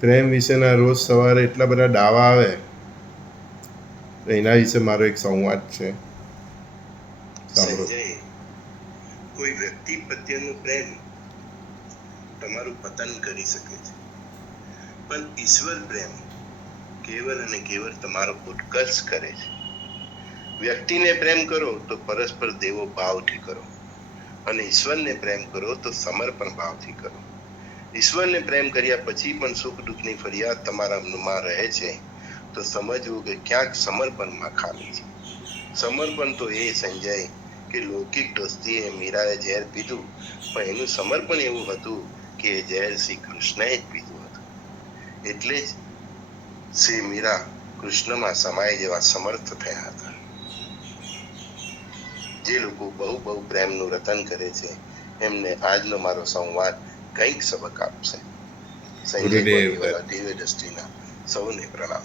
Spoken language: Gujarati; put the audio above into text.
પ્રેમ વિશેના રોજ સવારે એટલા બધા દાવા આવે, તો એના વિશે મારો એક સંવાદ છે, સાંભળો. સંજય, કોઈ વ્યક્તિ પ્રત્યેનો પ્રેમ તમારું પતન કરી શકે છે, પણ ઈશ્વર પ્રેમ કેવળ અને કેવળ તમારો ઉત્કર્ષ કરે છે. વ્યક્તિને પ્રેમ કરો તો પરસ્પર દેવો ભાવથી કરો, અને ઈશ્વરને પ્રેમ કરો તો સમર્પણ ભાવથી કરો. ઈશ્વરને પ્રેમ કર્યા પછી પણ સુખ દુઃખની ફરિયાદ તમારા મનમાં રહે છે, તો સમજવું કે ક્યાંક સમર્પણમાં ખામી છે. સમર્પણ તો એ સંજય કે લૌકિક દ્રષ્ટિએ મીરાએ ઝેર પીધું, પણ એનું સમર્પણ એવું હતું કે એ ઝેર શ્રી કૃષ્ણએ જ પીધું હતું. એટલે જ શ્રી મીરા કૃષ્ણમાં સમાય જેવા સમર્થ થયા હતા. જે લોકો બહુ બહુ પ્રેમનું રતન કરે છે, એમને આજનો મારો સંવાદ કંઈક સબક આપશે. સંજય ગુરુદેવ બનીવાલા દિવ્ય દ્રષ્ટિના સૌને પ્રણામ.